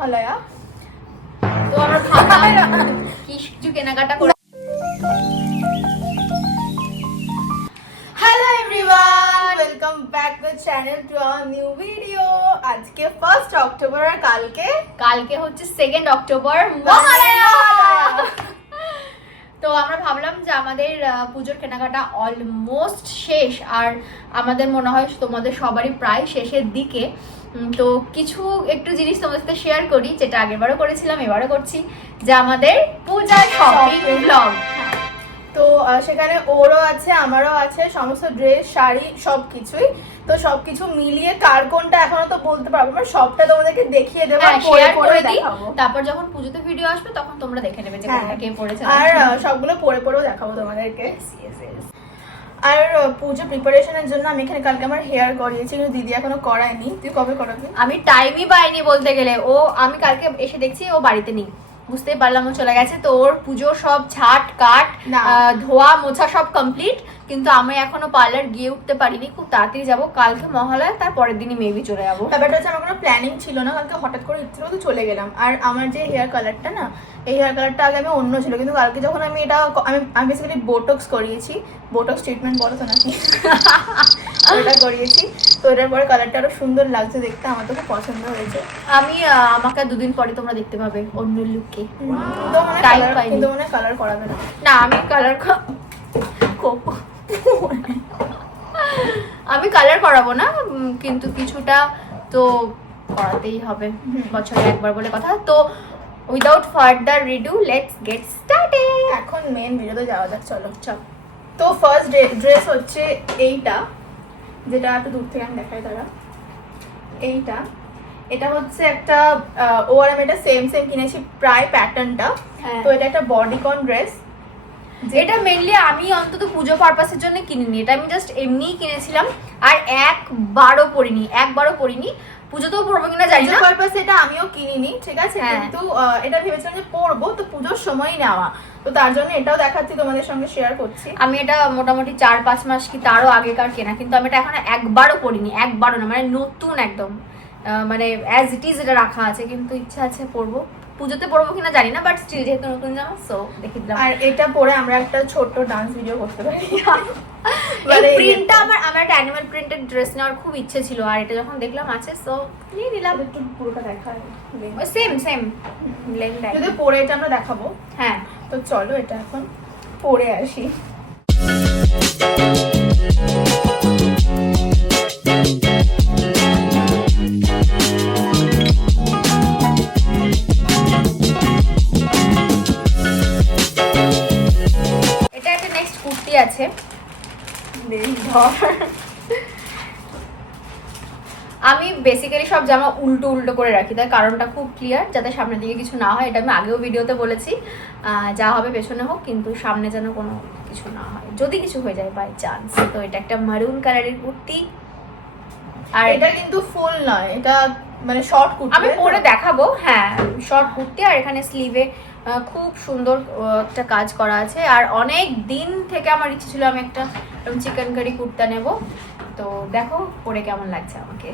মহালয়া। তো আমরা ভাবলাম কিছু কেনাকাটা করে। Hello everyone, welcome back to the channel to our new video. আজকে 1st অক্টোবর আর কালকে হচ্ছে 2nd অক্টোবর মহালয়া। তো আমরা ভাবলাম যে আমাদের পুজোর কেনাকাটা অলমোস্ট শেষ, আর আমাদের মনে হয় তোমাদের সবারই প্রায় শেষের দিকে। তো কিছু একটু জিনিস তোমাদের সাথে শেয়ার করি, যেটা আগেরবারও করেছিলাম এবারও করছি, যে আমাদের পূজার শপিং ব্লগ। তো সেখানে ওরও আছে আমারও আছে, সমস্ত ড্রেস শাড়ি সবকিছুই। তো সবকিছু মিলিয়ে কার কোনটা এখনো তো বলতে পারবো না, সবটা তোমাদেরকে দেখিয়ে দেবো, শেয়ার করে দেখাবো। তারপর যখন পুজোতে ভিডিও আসবে তখন তোমরা দেখে নেবে যে কোনটা কে পড়েছে, আর সবগুলো পরেও দেখাবো তোমাদেরকে। আর পুজো প্রিপারেশনের জন্য আমি এখানে কালকে আমার হেয়ার করিয়েছি, কিন্তু দিদি এখনো করায়নি। তুই কবে করাবি? আমি টাইমই পাইনি বলতে গেলে। আমি কালকে এসে দেখছি ও বাড়িতে নেই, বুঝতেই পারলাম ও চলে গেছে। তো ওর পুজো সব ছাট কাট ধোয়া মোছা সব কমপ্লিট, কিন্তু আমি এখনো পার্লার গিয়ে উঠতে পারিনি। খুব তাড়াতাড়ি যাবো, কালকে মহালয়া, তার পরের দিনই মেবি চলে যাবো। ব্যাপারটা হচ্ছে আমার কোনো প্ল্যানিং ছিল না, কালকে হঠাৎ করে ইচ্ছে মতো চলে গেলাম। আর আমার যে হেয়ার কালারটা না, এই হেয়ার কালারটা আগে আমি অন্য ছিল, কিন্তু কালকে যখন আমি এটা আমি বেসিক্যালি বোটক্স করিয়েছি, বোটক্স ট্রিটমেন্ট বলো তো নাকি, ওটা করিয়েছি। তো এটার পরে কালারটা আরো সুন্দর লাগছে দেখতে, আমার তো খুব পছন্দ হয়েছে। আমাকে দুদিন পরে তোমরা দেখতে পাবে অন্য লুকে। কিন্তু মনে হয় কালার করাবে না। না, আমি কালার আমি কালার করাবো না, কিন্তু কিছুটা তো করাতেই হবে, বছরে একবার বলে কথা। তো without further redo let's get started. এখন মেন ভিডিওতে যাওয়া যাক, চলো। তো ফার্স্ট ড্রেস হচ্ছে এইটা, যেটা একটু দূর থেকে আমি দেখাই দাঁড়া। এটা হচ্ছে একটা ওর আমি এটা সেম কিনেছি প্রায় প্যাটার্নটা। তো এটা একটা বডিকন ড্রেস। এটা মেইনলি আমি অন্তত পুজো পারপাসের জন্য কিনিনি, এটা আমি জাস্ট এমনিই কিনেছিলাম, আর একবারও পরিনি। পুজোতেও পরবো কিনা জানি না, পারপাসে এটা আমিও কিনিনি, ঠিক আছে। কিন্তু এটা ভেবেছিলাম যে পরবো, তো পুজোর সময়ই নেওয়া, তো তার জন্য এটাও দেখাচ্ছি, তোমাদের সঙ্গে শেয়ার করছি। আমি এটা মোটামুটি 4-5 মাস কি তারও আগেকার কেনা, কিন্তু আমি এটা এখন একবারও পরিনি, একবারও না, মানে নতুন একদম, মানে অ্যাজ ইট ইজ এটা রাখা আছে। কিন্তু ইচ্ছা আছে পরবো, পুজোতে পরবো কিনা জানি না, বাট স্টিল যেহেতু নতুন জামা, সো দেখে দিলাম। আর এটা পরে আমরা একটা ছোট্ট ডান্স ভিডিও করতে পারি। প্রিন্টটা আমার একটা অ্যানিমাল প্রিন্টেড ড্রেস নেওয়ার খুব ইচ্ছে ছিল, আর এটা যখন দেখলাম আছে, সো নিয়ে নিলাম। একটু পুরোটা দেখা সেম লেন্থ যদি পরে এটা আমরা দেখাবো। হ্যাঁ, তো চলো এটা এখন পরে আসি। আছে আমি বেসিক্যালি সব জামা উল্টো করে রাখি, তার কারণটা খুব ক্লিয়ার, যাতে সামনের দিকে কিছু না হয়। এটা আমি আগেও ভিডিওতে বলেছি, যা হবে পেছনে হোক, কিন্তু সামনে যেন কোনো কিছু না হয়, যদি কিছু হয়ে যায় বাই চান্স। তো এটা একটা মারুন কালারের কুর্তি, আর এটা কিন্তু ফুল নয়, এটা মানে শর্ট কুর্তি, আমি পরে দেখাবো। হ্যাঁ, শর্ট কুর্তি, আর এখানে স্লিভে খুব সুন্দর একটা কাজ করা আছে। আর অনেক দিন থেকে আমার ইচ্ছে ছিল আমি একটা চিকেন কারি কুর্তা নেব। তো দেখো পরে কেমন লাগছে আমাকে।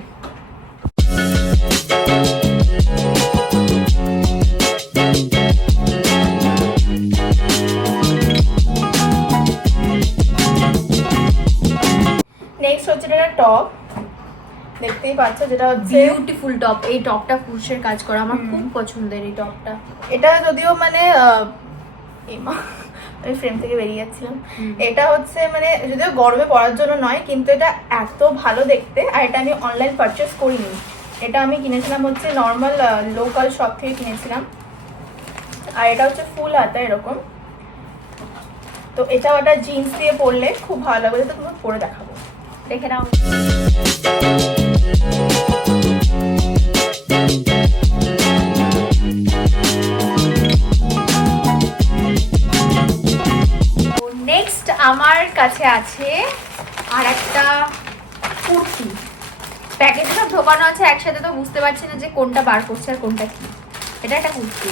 নেক্সট হচ্ছে এটা টপ, দেখতেই পাচ্ছ, যেটা হচ্ছে বিউটিফুল টপ। এই টপটা কুরশের কাজ করা, আমার খুব পছন্দের এই টপটা। এটা যদিও মানে আমি ফ্রেম থেকে বেরিয়ে যাচ্ছিলাম। এটা হচ্ছে মানে যদিও গরমে পরার জন্য নয়, কিন্তু এটা এত ভালো দেখতে। আর এটা আমি অনলাইন পারচেস করিনি, এটা আমি কিনেছিলাম হচ্ছে নর্মাল লোকাল শপ থেকে কিনেছিলাম। আর এটা হচ্ছে ফুল হাতা এরকম। তো এটাও একটা জিন্স দিয়ে পরলে খুব ভালো লাগবে, তো তোমাকে পরে দেখাবো, দেখে নাও। নেক্সট আমার কাছে আছে আর একটা কুর্তি, প্যাকেটে সব ঢোকানো আছে একসাথে, তো বুঝতে পারছি না যে কোনটা বার করছে আর কোনটা কি। এটা একটা কুর্তি,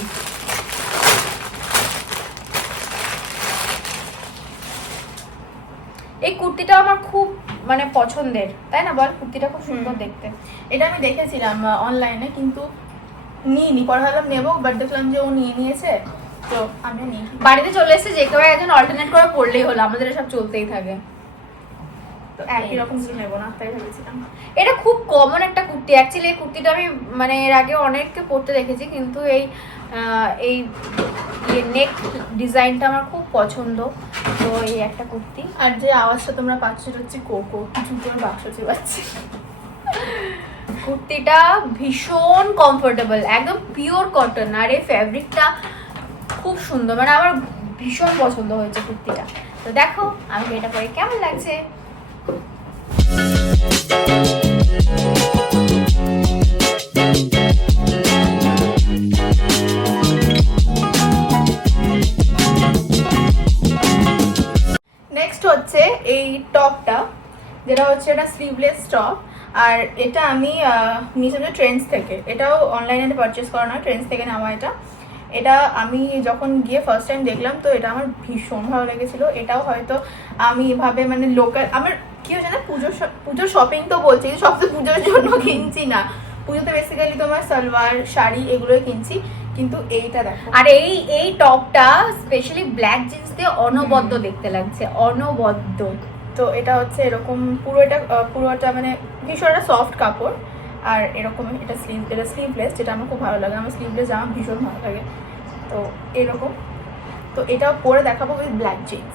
এই কুর্তিটা আমার খুব মানে পছন্দের, তাই না বল? কুর্তিটা খুব সুন্দর দেখতে। এটা আমি দেখেছিলাম অনলাইনে, কিন্তু নিইনি, পরে ভাবলাম নেবো, বাট দেখলাম যে ও নিয়ে নিয়েছে, তো আমিও নিই। বাড়িতে চলে এসেছে, যে কেউ একজন অল্টারনেট করে পড়লেই হলো, আমাদের এসব চলতেই থাকে। তো একই রকম কিছু নেবো না, তাই ভেবেছিলাম। এটা খুব কমন একটা কুর্তি, অ্যাকচুয়ালি এই কুর্তিটা আমি মানে এর আগে অনেককে পরতে দেখেছি, কিন্তু এই নেক ডিজাইনটা আমার খুব পছন্দ। তো এই একটা কুর্তি। আর যে আওয়াজটা তোমরা পাচ্ছ সেটা হচ্ছে কোকো জুতোর বাক্স চেবাচ্ছে। কুর্তিটা ভীষণ কমফোর্টেবল, একদম পিওর কটন, আর এই ফ্যাব্রিকটা খুব সুন্দর, মানে আমার ভীষণ পছন্দ হয়েছে কুর্তিটা। তো দেখো আমি এটা পরে কেমন লাগছে। নেক্সট হচ্ছে এই টপটা, যেটা হচ্ছে এটা স্লিভলেস টপ। আর এটা আমি নিয়েছিলাম ট্রেন্ডস থেকে, এটাও অনলাইনে পারচেস করা নয়, ট্রেন্ডস থেকে নেওয়া। এটা আমি যখন গিয়ে ফার্স্ট টাইম দেখলাম, তো এটা আমার ভীষণ ভালো লেগেছিলো। এটাও হয়তো আমি এভাবে মানে লোকাল, আমার কি হচ্ছে না, পুজোর শপিং তো বলছি, সব তো পুজোর জন্য কিনছি না, পুজোতে বেসিক্যালি তোমার সালোয়ার শাড়ি এগুলোই কিনছি। কিন্তু এইটা দেখো, আর এই টপটা স্পেশালি ব্ল্যাক জিন্স দিয়ে অনবদ্য দেখতে লাগছে, অনবদ্য। তো এটা হচ্ছে এরকম পুরোটা মানে ভীষণ একটা সফট কাপড়। আর এরকম এটা স্লিভলেস, যেটা আমার খুব ভালো লাগে, আমার স্লিভলেস জামা ভীষণ ভালো লাগে। তো এরকম, তো এটাও পরে দেখাবো উইথ ব্ল্যাক জিন্স।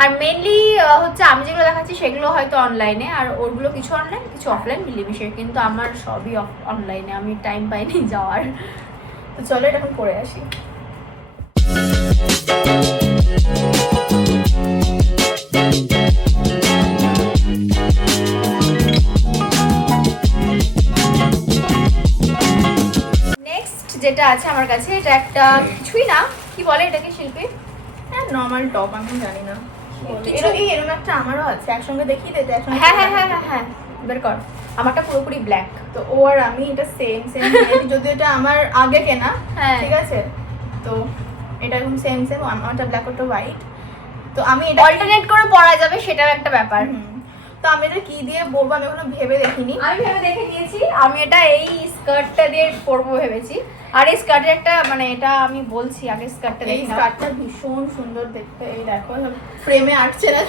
আর মেনলি হচ্ছে আমি যেগুলো দেখাচ্ছি সেগুলো হয়তো অনলাইনে, আর ওরগুলো কিছু অনলাইন কিছু অফলাইন মিলেমিশে, কিন্তু আমার সবই অনলাইনে, আমি টাইম পাইনি যাওয়ার। তো চলো এটা এখন পরে আসি। নেক্সট যেটা আছে আমার কাছে, এটা একটা কিছুই না, কি বলে এটাকে শিল্পী, হ্যাঁ নর্মাল টপ, আমি জানি না এরকম একটা আমারও আছে, একসঙ্গে দেখিয়ে দিতে একসঙ্গে। হ্যাঁ হ্যাঁ হ্যাঁ হ্যাঁ হ্যাঁ, বের কর। আমারটা পুরোপুরি ব্ল্যাক। তো ও আর আমি এটা সেম যদিও এটা আমার আগে কেনা, হ্যাঁ ঠিক আছে। তো এটা এখন সেম আমারটা ব্ল্যাক ওটা হোয়াইট। তো আমি এটা অল্টারনেট করে পরা যাবে, সেটাও একটা ব্যাপার। তো আমি এটা কি দিয়ে পরবো আমি এখনো ভেবে দেখিনি। আমি ভেবে দেখে নিয়েছি, আমি এটা এই স্কার্টটা দিয়ে পরবো ভেবেছি। আর এই স্কার্টের একটা মানে এটা আমি বলছি আগে, স্কার্টটা এই দেখি না। স্কার্টটা ভীষণ সুন্দর দেখতে, এই দেখো ফ্রেমে আটছে না।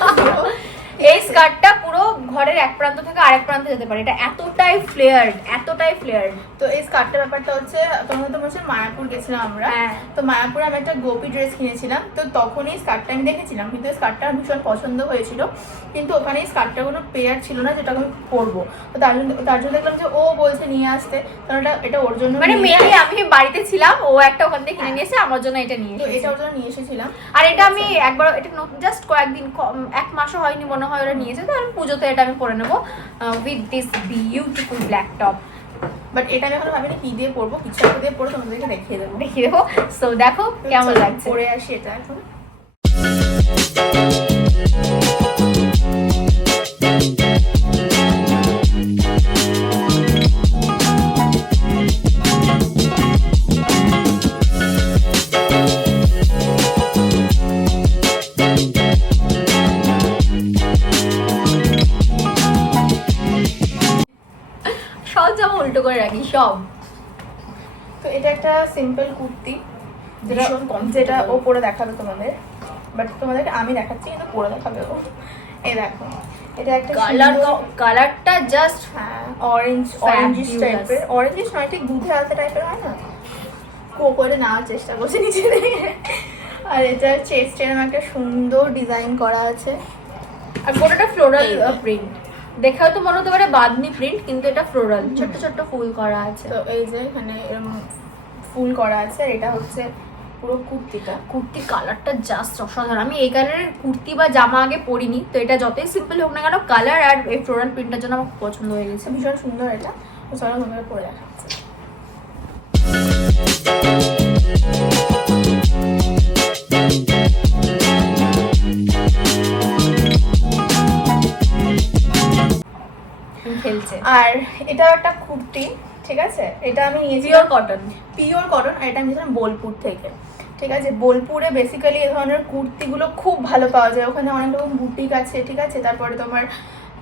এই স্কার্টটা পুরো ঘরের এক প্রান্ত থেকে আরেক প্রান্তে যেতে পারে, এটা এতটাই ফ্লেয়ার্ড, এতটাই ফ্লেয়ার্ড। তো এই স্কার্টটার ব্যাপারটা হচ্ছে, তোমার তো হচ্ছে মায়াপুর গেছিলাম আমরা। হ্যাঁ। তো মায়াপুরে আমি একটা গোপী ড্রেস কিনেছিলাম, তো তখন এই স্কার্টটা আমি দেখেছিলাম, কিন্তু এই স্কার্টটা ভীষণ পছন্দ হয়েছিল, কিন্তু ওখানে এই স্কার্টটা কোনো পেয়ার ছিল না যেটা আমি পরবো। তো তার জন্য দেখলাম যে ও বলছে নিয়ে আসতে, কারণ এটা ওর জন্য, মানে মেনলি আমি বাড়িতে ছিলাম, ও একটা ওখান থেকে কিনে নিয়েছে আমার জন্য, এটা নিয়ে তো এসেছে। এটা ওর জন্য নিয়ে এসেছিলাম। আর এটা আমি একবার, এটা জাস্ট কয়েকদিন, এক মাসও হয়নি মনে হয় ওরা নিয়েছে, তো আমি পুজোতে এটা আমি পরে নেবো with this beautiful black top. But এটা আমি এখন ভাবিনি কি দিয়ে পরবো, কিছু একটা দিয়ে পরে তোমাদেরকে দেখিয়ে দেবো। দেখিয়ে দেবো। সো দেখো কেমন লাগছে, পরে আসি এটা এখন। সব জামা উল্টো করে রাখি সব। তো এটা একটা সিম্পল কুর্তি, ভীষণ comfortable। যেটা ও পরে দেখাবে তোমাদের, বাট তোমাদেরকে আমি দেখাচ্ছি কিন্তু পরে দেখাবে ও। এই দেখো এটা একটা কালারটা জাস্ট হ্যাঁ অরেঞ্জিশ টাইপের, অরেঞ্জিশ নয় ঠিক দুধে আলতা টাইপের হয় না, করে নেওয়ার চেষ্টা করছে নিচে থেকে। আর এটা চেস্টে এরকম একটা সুন্দর ডিজাইন করা আছে, আর গোটাটা ফ্লোরাল প্রিন্ট, দেখাও তো মনে হতে পারে বাঁধনি প্রিন্ট, কিন্তু এটা ফ্লোরাল, ছোট্ট ছোট্ট ফুল করা আছে। তো এই যে এখানে এরকম ফুল করা আছে, আর এটা হচ্ছে পুরো কুর্তিটা। কুর্তি কালারটা জাস্ট অসাধারণ, আমি এই কালারের কুর্তি বা জামা আগে পরিনি, তো এটা যতই সিম্পল হোক না কেন, কালার আর এই ফ্লোরাল প্রিন্টটার জন্য আমার পছন্দ হয়ে গেছে। ভীষণ সুন্দর এটা। তো চলো তোমাদের পরে দেখাচ্ছি। খেলছে। আর এটাও একটা কুর্তি, ঠিক আছে, এটা আমি নিয়েছি পিওর কটন, আর এটা নিয়েছিলাম বোলপুর থেকে, ঠিক আছে। বোলপুরে বেসিক্যালি এই ধরনের কুর্তিগুলো খুব ভালো পাওয়া যায়, ওখানে অনেক রকম বুটিক আছে, ঠিক আছে, তারপরে তোমার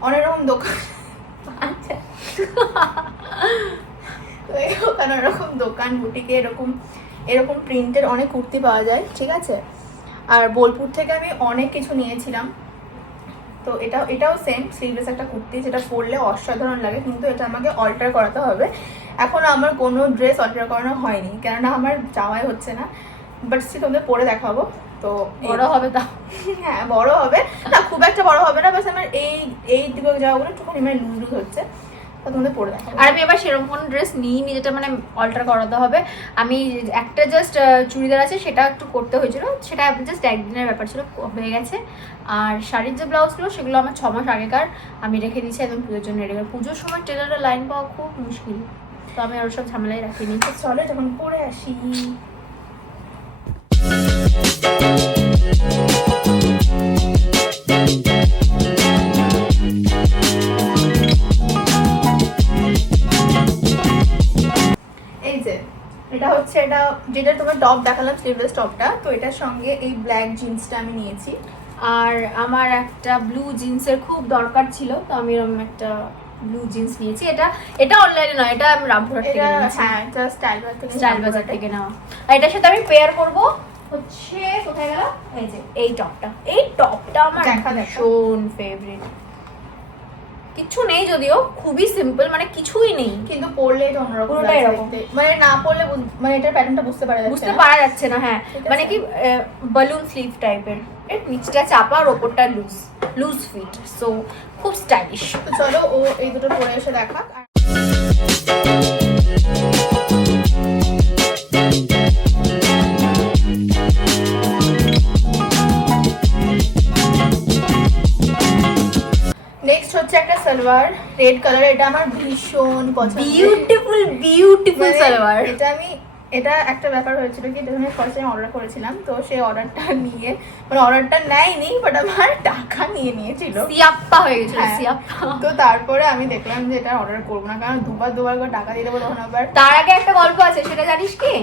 অনেক রকম দোকান আছে। তো ওখানে কারণ এরকম দোকান বুটিকে এরকম প্রিন্টের অনেক কুর্তি পাওয়া যায়, ঠিক আছে। আর বোলপুর থেকে আমি অনেক কিছু নিয়েছিলাম। তো এটাও সেম স্লিভলেস একটা কুর্তি, যেটা পরলে অসাধারণ লাগে, কিন্তু এটা আমাকে অল্টার করাতে হবে। এখনও আমার কোনো ড্রেস অল্টার করানো হয়নি, কেননা আমার যাওয়াই হচ্ছে না। বাট তোমাদের পরে দেখাবো। তো বড় হবে তা হ্যাঁ বড় হবে না, খুব একটা বড় হবে না, বাস আমার এই দিকে যাওয়াগুলো একটুখানি মানে লুজ হচ্ছে, তো তোমাদের পরে দেখাবো। আর আমি আবার সেরকম কোনো ড্রেস নিইনি যেটা মানে অল্টার করাতে হবে। আমি একটা জাস্ট চুড়িদার আছে, সেটা একটু করতে হয়েছিল, সেটা জাস্ট একদিনের ব্যাপার ছিল, হয়ে গেছে। আর শাড়ির যে ব্লাউজগুলো সেগুলো আমার 6 মাস আগেকার, আমি রেখে দিয়েছি একদম পুজোর জন্য রেডি। পুজোর সময় টেলারের লাইন পাওয়া খুব মুশকিল, তো আমি আরও সব ঝামেলাই রাখিনি। চলো যখন পরে আসি। এই যে এটা হচ্ছে, এটা যেটা তোমার টপ দেখালাম স্লিভলেস টপটা, তো এটার সঙ্গে এই ব্ল্যাক জিন্সটা আমি নিয়েছি। আর আমার একটা ব্লু জিন্সের খুব দরকার ছিল, তো আমি এরকম একটা ব্লু জিন্স নিয়েছি। এটা অনলাইনে নয়, এটা আমি রামপুরহাট থেকে নিয়েছি। হ্যাঁ, এটা স্টাইল বাজার থেকে নেওয়া। আর এটার সাথে আমি পেয়ার করব হচ্ছে, কোথায় গেল, এই যে এই টপটা আমার দেখা। ভীষণ ফেভারিট। কিছু নেই যদিও, খুবই সিম্পল, মানে কিছুই নেই, কিন্তু পরলে এটা অন্যরকম পুরোটা লাগছে এরকম। দেখতে। মানে না পরলে মানে এটার প্যাটার্নটা বুঝতে পারা যাচ্ছে না। হ্যাঁ, ঠিক আছে। মানে কি বালুন স্লিভ টাইপের, এর নিচটা চাপা আর ওপরটা লুজ ফিট, সো খুব স্টাইলিশ। তো চলো ও এই দুটো পরে এসে দেখাক। নেক্সট হচ্ছে একটা সালোয়ার রেড কালার, এটা আমার ভীষণ পছন্দ। বিউটিফুল সালোয়ার। এটা একটা ব্যাপার হয়েছিল কি, যখন আমি ফার্স্ট টাইম অর্ডার করেছিলাম, তো সেই অর্ডারটা নিয়ে মানে অর্ডারটা নেয়নি, বাট আমার টাকা নিয়ে নিয়েছিল, সিয়াপ্পা হয়ে গেছিল, হ্যাঁ। সিয়াপ্পা। তো তারপরে আমি দেখলাম যে এটা অর্ডার করবো না, কারণ দুবার করে টাকা দিয়ে দেবো, তখন আবার তার আগে একটা গল্প আছে, সেটা জানিস কি?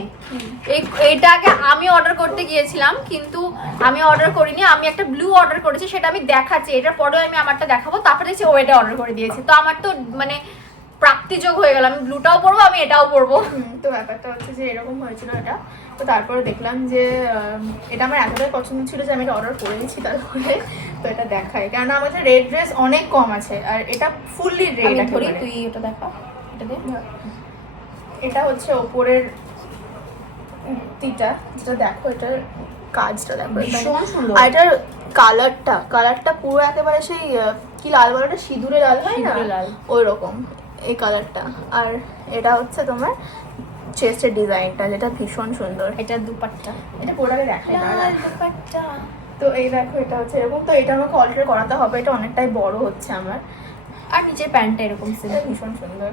এটা আগে আমি অর্ডার করতে গিয়েছিলাম, কিন্তু আমি অর্ডার করিনি, আমি একটা ব্লু অর্ডার করেছি, সেটা আমি দেখাচ্ছি, এটার পরেও আমি আমারটা দেখাবো, তারপরে দেখছি ও এটা অর্ডার করে দিয়েছে, তো আমার তো মানে প্রাপ্তিযোগ হয়ে গেল, আমি ব্লুটাও পরবো, আমি এটাও পরবো। তো ব্যাপারটা হচ্ছে যে এরকম হয়েছিল এটা। তো তারপরে দেখলাম যে এটা আমার এতটাই পছন্দ ছিল যে আমি এটা অর্ডার করে দিচ্ছি তারপরে। তো এটা দেখাই, কেন আমাদের রেড ড্রেস অনেক কম আছে, আর এটা ফুললি রেড। ধরি, তুই ওটা দেখা, এটা দে। এটা হচ্ছে ওপরের কুর্তিটা, যেটা দেখো, এটার কাজটা দেখো, ভীষণ সুন্দর। আর এটার কালারটা পুরো একেবারে সেই কি লাল বলে, এটা সিঁদুরে লাল হয় না, সিঁদুরে লাল। ওই রকম এই কালারটা। আর এটা হচ্ছে তোমার চেস্টের ডিজাইনটা, যেটা ভীষণ সুন্দর। এটা দুপাট্টা, এটা পুরোটাকে দেখাই না। লাল দুপাট্টা। তো এই দেখো, এটা হচ্ছে এরকম। তো এটা আমাকে অল্টার করাতে হবে, এটা অনেকটাই বড় হচ্ছে আমার। আর নিচের প্যান্টটা এরকম এটা সিম্পল। ভীষণ সুন্দর।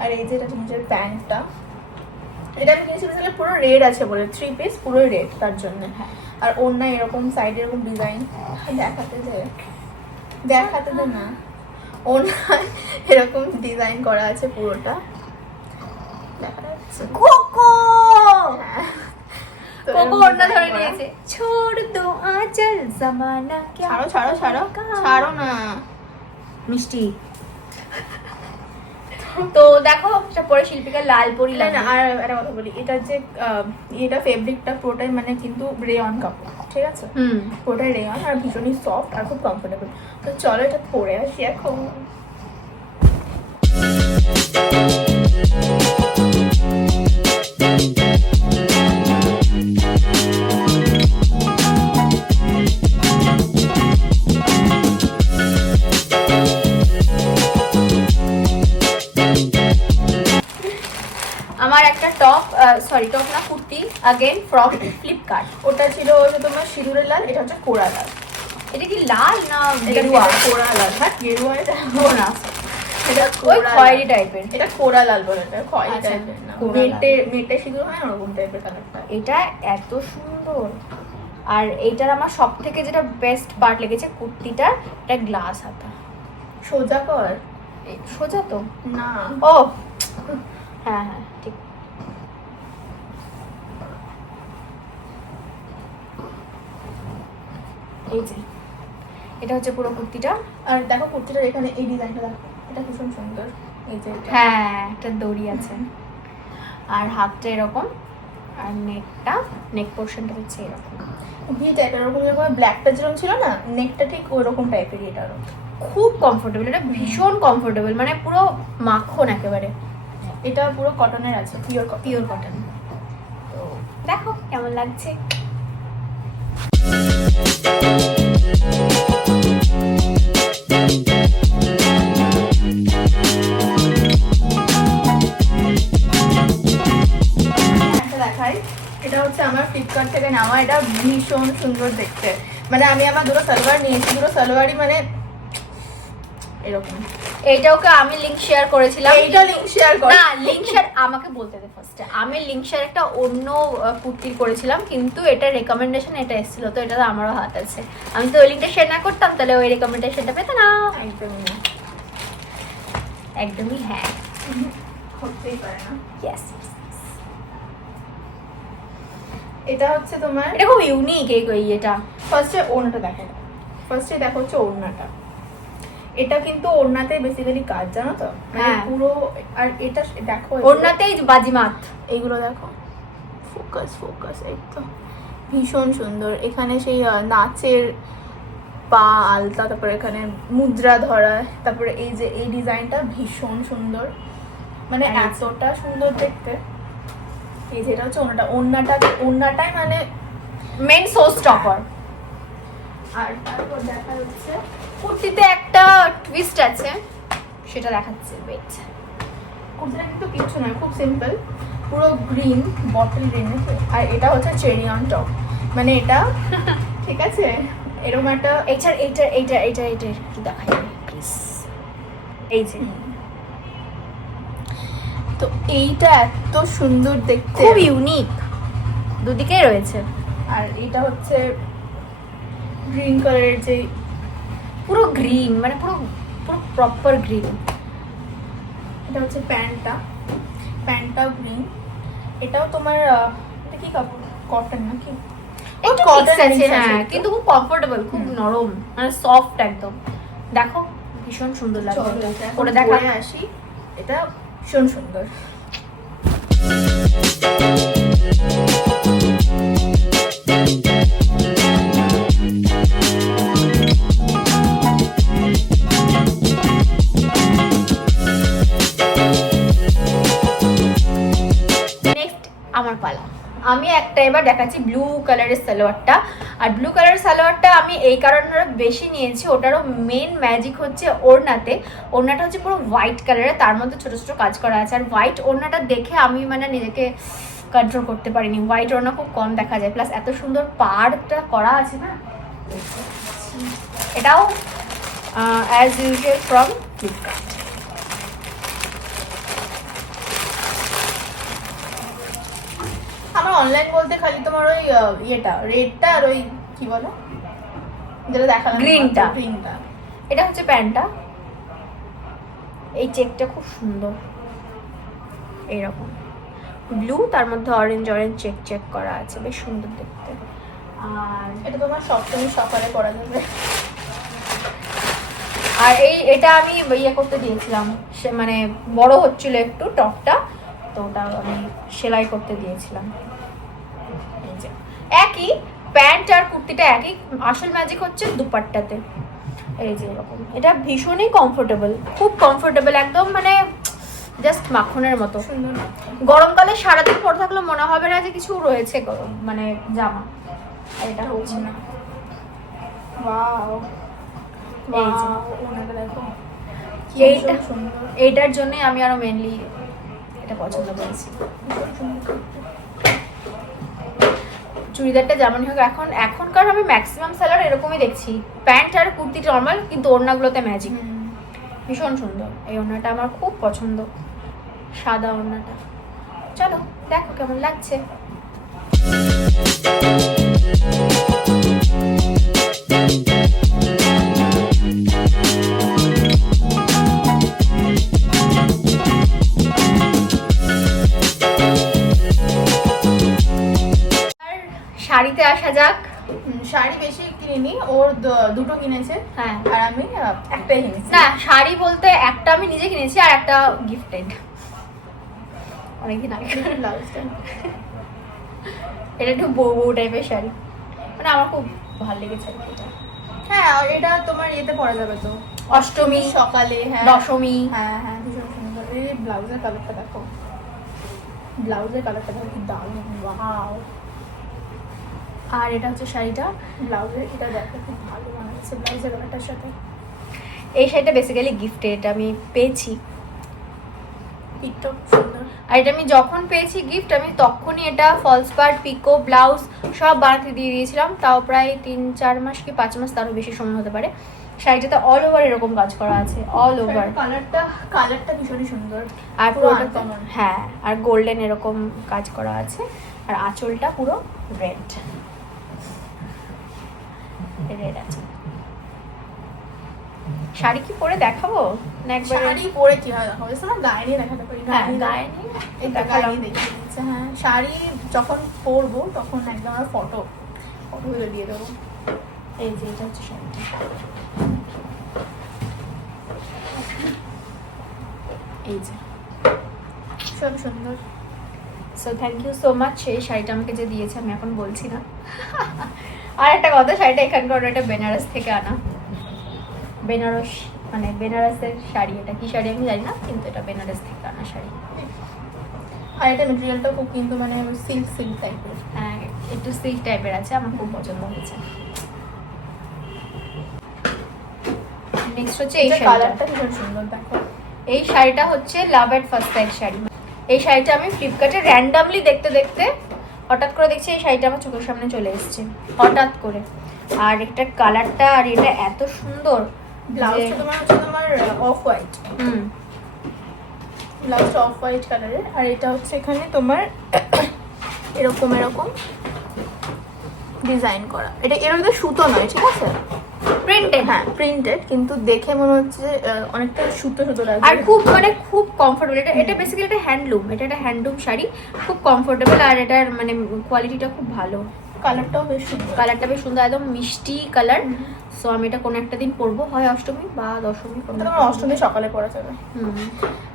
আর এই যে এটা নিচের প্যান্টটা, এটা আমি কিনেছি আসলে পুরো রেড আছে বলে, 3 পিস পুরো রেড, তার জন্য। হ্যাঁ, আর ওড়না এরকম সাইডে এরকম ডিজাইন, দেখাতে দে না, ওড়না এরকম ডিজাইন করা আছে পুরোটা, দেখা যাচ্ছে। কোকো হ্যাঁ, তো কোকো এরকম ওড়না design ধরে করা। নিয়েছে, ছোড় দো আঁচল জামানা क्या ছাড়ো না। মিষ্টি। তো দেখো, এটা পরে শিল্পীকে লাল পরি না লাগে। না, আর একটা কথা বলি, এটার যে এটা ফেব্রিকটা পুরোটাই মানে কিন্তু রেয়ন কাপড়, ঠিক আছে, পুরোটাই রেয়ন, আর ভীষণই সফট আর খুব কমফোর্টেবল। তো চলো এটা পরে আসি এখন। আমার একটা টপ না, কুর্তি, अगेन ফ্রম ফ্লিপকার্ট। ওটা ছিল যে তোমার সিঁদুরের লাল, এটা হচ্ছে কোড়া লাল। এটা কি লাল না এটা গেরুয়া? কোড়া লাল, হ্যাঁ গেরুয়া, এটা না, এটা ওই কোড়া খয়েরি লাল। টাইপের। এটা কোড়া লাল বলে, এটা খয়েরি আচ্ছা, টাইপের না, কোড়া লাল। মেটে সিঁদুর হয় না, ওরকম টাইপের কালারটা। এটা এত সুন্দর। আর এইটার আমার সব থেকে যেটা বেস্ট পার্ট লেগেছে কুর্তিটার, এটা গ্লাস হাতা। সোজা কর। সোজা তো না, ও হ্যাঁ হ্যাঁ ঠিক। এই যে এটা হচ্ছে পুরো কুর্তিটা। আর দেখো কুর্তিটার এখানে এই ডিজাইনটা দেখো, এটা ভীষণ সুন্দর। এই যে এটা। হ্যাঁ, একটা দড়ি আছে। আর হাতটা এরকম, আর নেক পোর্শনটা হচ্ছে এরকম ভি টাইপের, ওরকম যেরকম ব্ল্যাকটা যেরকম ছিল না, নেকটা ঠিক ওইরকম টাইপেরই এটারও। খুব কমফোর্টেবল, এটা ভীষণ কমফোর্টেবল, মানে পুরো মাখন একেবারে। এটা পুরো কটনের আছে, পিওর কটন। তো দেখো কেমন লাগছে। একটা দেখাই, এটা হচ্ছে আমার ফ্লিপকার্ট থেকে নেওয়া। এটা ভীষণ সুন্দর দেখতে, মানে আমি আমার দুটো সালোয়ার নিয়েছি, দুটো সালোয়ারই মানে এরকম। এইটাকে আমি লিংক শেয়ার করেছিলাম। এইটা লিংক শেয়ার কর না, লিংক শেয়ার আমাকে বলতে দে ফার্স্টে। আমি লিংক শেয়ার একটা অন্য কুর্তির করেছিলাম, কিন্তু এটা রেকমেন্ডেশন এটা এসেছিল, তো এটা তো আমারও হাত আছে। আমি তো ওই লিংকটা শেয়ার না করতাম তাহলে ওই রেকমেন্ডেশনটা পেতে না। একদমই না, একদমই হ্যাঁ, হতেই পারে না। ইয়েস। এটা হচ্ছে তোমার, এটা খুব ইউনিক এই এটা। ফার্স্টে ওড়নাটা দেখো, ফার্স্টে দেখো হচ্ছে ওড়নাটা। এটা কিন্তু ওড়নাতে বেসিক্যালি কাজ, জানো তো, মানে হ্যাঁ। পুরো। আর এটা দেখো, ওড়নাতেই বাজিমাত। এইগুলো দেখো, ফোকাস ফোকাস, এই তো ভীষণ সুন্দর। এখানে সেই নাচের পা আলতা, তারপরে এখানে মুদ্রা ধরা, তারপরে এই যে এই ডিজাইনটা ভীষণ সুন্দর, মানে এতটা সুন্দর দেখতে। এই যেটা হচ্ছে ওড়নাটাই মানে মেন শো স্টপার। আর তারপর দেখা যাচ্ছে কুর্তিতে একটা টুইস্ট আছে, সেটা দেখাচ্ছে। ওয়েট, কুর্তিটা কিন্তু কিচ্ছু নয়, খুব সিম্পল, পুরো গ্রিন, বটল গ্রিন। আর এটা হচ্ছে চেরি অন টপ, মানে এটা ঠিক আছে এরকম একটা। এইটা একটু দেখাই প্লিজ। এই যে তো এইটা এত সুন্দর দেখতে, খুব ইউনিক, দুদিকেই রয়েছে। আর এটা হচ্ছে গ্রিন কালারের, যে পুরো গ্রিন, মানে পুরো পুরো প্রপার গ্রিন। এটা হচ্ছে প্যান্টটাও গ্রিন। এটাও তোমার এটা কি কাপড়, কটন নাকি? একটু cotton cotton আছে, mix আছে হ্যাঁ, একটু। কিন্তু খুব কমফোর্টেবল, খুব নরম, মানে সফট একদম। দেখো ভীষণ সুন্দর লাগছে, চলো, এটা এটা করে এখন দেখা। পরে আসি। এটা ভীষণ সুন্দর। নেক্সট আমার পালা। আমি একটা এবার দেখাচ্ছি ব্লু কালারের সালোয়ারটা। আর ব্লু কালারের সালোয়ারটা আমি এই কারণে বেশি নিয়েছি, ওটারও মেন ম্যাজিক হচ্ছে ওড়নাটা হচ্ছে পুরো হোয়াইট কালারের, তার মধ্যে ছোট ছোট কাজ করা আছে। আর হোয়াইট ওড়নাটা দেখে আমি মানে নিজেকে কন্ট্রোল করতে পারিনি। হোয়াইট ওড়না খুব কম দেখা যায়, প্লাস এত সুন্দর পাড়টা করা আছে না। এটাও অ্যাজ ইউজুয়াল ফ্রম ফ্লিপকার্ট। আমার অনলাইন বলতে খালি তোমার ওই ইয়েটা রেডটা, আর ওই কি বলো যেটা দেখালাম, গ্রিনটা। গ্রিনটা। এটা হচ্ছে প্যান্টটা, এই চেকটা খুব সুন্দর, এইরকম ব্লু, তার মধ্যে অরেঞ্জ চেক করা আছে, বেশ সুন্দর দেখতে। আর এটা তোমার সপ্তমী সকালে পরা যাবে। আর এটা আমি ইয়ে করতে দিয়েছিলাম, সে মানে বড় হচ্ছিল একটু টপটা, তো ওটা আমি সেলাই করতে দিয়েছিলাম। এই যে একই প্যান্ট আর কুর্তিটা একই, আসল ম্যাজিক হচ্ছে দুপাট্টাতে। এই যে এরকম, এটা ভীষণই কমফোর্টেবল, খুব কমফোর্টেবল একদম, মানে জাস্ট মাখনের মতো। সুন্দর না? গরমকালে সারাদিন পরে থাকলে মনে হবে না যে কিছু রয়েছে মানে জামা। আর এটা হচ্ছে না। ওয়াও, এই যে। ওনাটা দেখো কি এইটা সুন্দর, এইটার জন্যই আমি আরো মেনলি এটা পছন্দ করেছি। ভীষণ সুন্দর। চুড়িদারটা যেমনই হোক, এখনকার আমি ম্যাক্সিমাম সালোয়ার এরকমই দেখছি, প্যান্ট আর কুর্তি নর্মাল, কিন্তু ওড়নাগুলোতে ম্যাজিক। ভীষণ সুন্দর, এই ওড়নাটা আমার খুব পছন্দ, সাদা ওড়নাটা। চলো দেখো কেমন লাগছে। আর শাড়িতে আসা যাক। শাড়ি বেশি কিনিনি, ওর দুটো কিনেছে, হ্যাঁ, আর আমি একটাই কিনেছি। না শাড়ি বলতে একটা আমি নিজে কিনেছি আর একটা গিফটেড। অনেকদিন আগে। ব্লাউজটা এটা একটু বউ বউ টাইপের শাড়ি, মানে আমার খুব ভালো লেগেছে এটা। হ্যাঁ, আর এটা তোমার ইয়েতে পরা যাবে তো, অষ্টমী, সকালে, হ্যাঁ দশমী। হ্যাঁ হ্যাঁ, ভীষণ সুন্দর। এই ব্লাউজের কালারটা দেখো, ব্লাউজের কালারটা দেখো কি দারুণ, ওয়াও। আর এটা হচ্ছে শাড়িটা, ব্লাউজের এটা দেখো খুব ভালো বানাচ্ছে ব্লাউজের কালারটার সাথে। এই শাড়িটা বেসিক্যালি গিফটে, এটা আমি পেয়েছি। পিকটা সুন্দর। আর এটা আমি যখন পেয়েছি গিফট, আমি তখনই এটা ফলস পার্ট, পিকো, ব্লাউজ সব বানাতে দিয়ে দিয়েছিলাম। তাও প্রায় 3-4 মাস কি 5 মাস, তারও বেশি সময় হতে পারে। শাড়িটাতে অল ওভার এরকম কাজ করা আছে, অল ওভার। কালারটা ভীষণই সুন্দর। আর পুরো পুরোটা uncommon। হ্যাঁ, আর গোল্ডেন এরকম কাজ করা আছে। আর আঁচলটা পুরো রেড, রেড আছে। শাড়ি কি পরে দেখাবো না একবার? শাড়ি পরে কি হয় দেখাবো, না গায়ে নিয়ে দেখাতে পারি। হ্যাঁ, গায়ে নিয়ে এই দেখালাম। গায়ে দেখিয়ে দিচ্ছে। হ্যাঁ, শাড়ি যখন পরবো তখন একদম আমার ফটোগুলো দিয়ে দেবো। এই যে এটা হচ্ছে শাড়িটা, এই যে সব সুন্দর। So thank you so much. এই শাড়িটা আমাকে যে দিয়েছে আমি এখন বলছি না। আর একটা কথা, শাড়িটা এখানকার এটা বেনারস থেকে আনা, বেনারস মানে বেনারসের শাড়ি। এটা কি শাড়ি আমি জানি না, কিন্তু এটা বেনারস থেকে আনা শাড়ি। আর এটা মেটেরিয়ালটা খুব কিন্তু মানে সিল্ক টাইপের। হ্যাঁ, একটু সিল্ক টাইপের আছে, আমার খুব পছন্দ হয়েছে। নেক্সট হচ্ছে এই শাড়িটা। কালারটা ভীষণ সুন্দর দেখো। এই শাড়িটা হচ্ছে লাভ এট ফার্স্ট সাইট শাড়ি। এই শাড়িটা আমি ফ্লিপকার্টে র্যান্ডামলি দেখতে দেখতে হঠাৎ করে দেখছি এই শাড়িটা আমার চোখের সামনে চলে এসেছে হঠাৎ করে। আর এটা কালারটা, আর এটা এত সুন্দর। ব্লাউজটা তোমার হচ্ছে তোমার অফ হোয়াইট, ব্লাউজটা অফ হোয়াইট কালারের। আর এটা হচ্ছে এখানে তোমার এরকম ডিজাইন করা। এটা এরকম সুতো নয়, ঠিক আছে, প্রিন্টেড। হ্যাঁ প্রিন্টেড, কিন্তু দেখে মনে হচ্ছে অনেকটা সুতো লাগছে। আর খুব মানে খুব কমফোর্টেবল। এটা বেসিক্যালি এটা হ্যান্ডলুম, এটা একটা হ্যান্ডলুম শাড়ি, খুব কমফোর্টেবল। আর এটার মানে কোয়ালিটিটা খুব ভালো, কালারটাও বেশ সুন্দর। কালারটা বেশ সুন্দর, একদম মিষ্টি কালার। সো আমি এটা কোনো একটা দিন পরবো, হয় অষ্টমী বা দশমী, কোনো তোমার অষ্টমী সকালে পরা যাবে।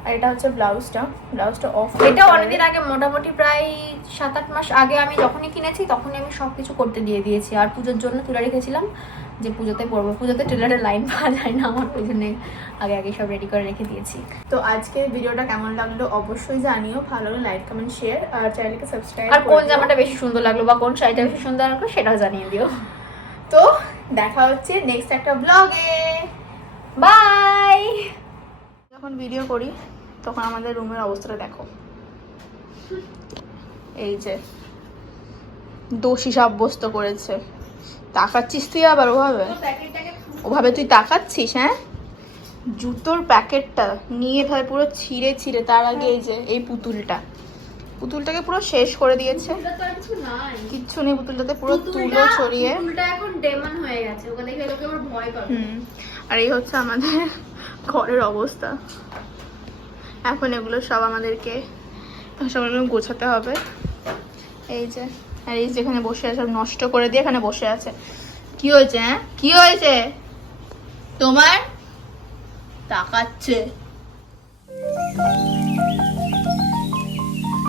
আর এটা হচ্ছে ব্লাউজটা অফ। এটা অনেকদিন আগে, মোটামুটি প্রায় 7-8 মাস আগে আমি যখনই কিনেছি তখনই আমি সবকিছু করতে দিয়ে দিয়েছি। আর পুজোর জন্য তুলে রেখেছিলাম যে পুজোতে পরবো। পুজোতে টেলারের লাইন পাওয়া যায় না আমার, ওই জন্য আগে সব রেডি করে রেখে দিয়েছি। তো আজকের ভিডিওটা কেমন লাগলো অবশ্যই জানিও, ভালো লাগলে লাইক কমেন্ট শেয়ার আর চ্যানেলকে সাবস্ক্রাইব। আর কোন জামাটা বেশি সুন্দর লাগলো বা কোন শাড়িটা বেশি সুন্দর লাগলো সেটাও জানিয়ে দিও। তো দেখা হচ্ছে নেক্সট একটা ব্লগে। বাই। যখন ভিডিও করি তখন আমাদের রুমের অবস্থাটা দেখো, এই যে দোষী সাব্যস্ত করেছে। তাকাচ্ছিস তুই আবার ওভাবে তুই তাকাচ্ছিস? হ্যাঁ, জুতোর প্যাকেটটা নিয়ে ভাবে পুরো ছিঁড়ে তার আগে এই যে এই পুতুলটাকে পুরো শেষ করে দিয়েছে। কিচ্ছু নেই পুতুলটাতে, পুরো তুলো ছড়িয়ে। পুতুলটা এখন ডেমন হয়ে গেছে, ওকে দেখে লোকে আমার ভয় পাবে। আর এই হচ্ছে আমাদের ঘরের অবস্থা। এখন এগুলো সব আমাদেরকে গোছাতে হবে। এই যে, আর এই যেখানে বসে আছে সব নষ্ট করে দিয়ে এখানে বসে আছে। কি হয়েছে? হ্যাঁ, কি হয়েছে তোমার? তাকাচ্ছে।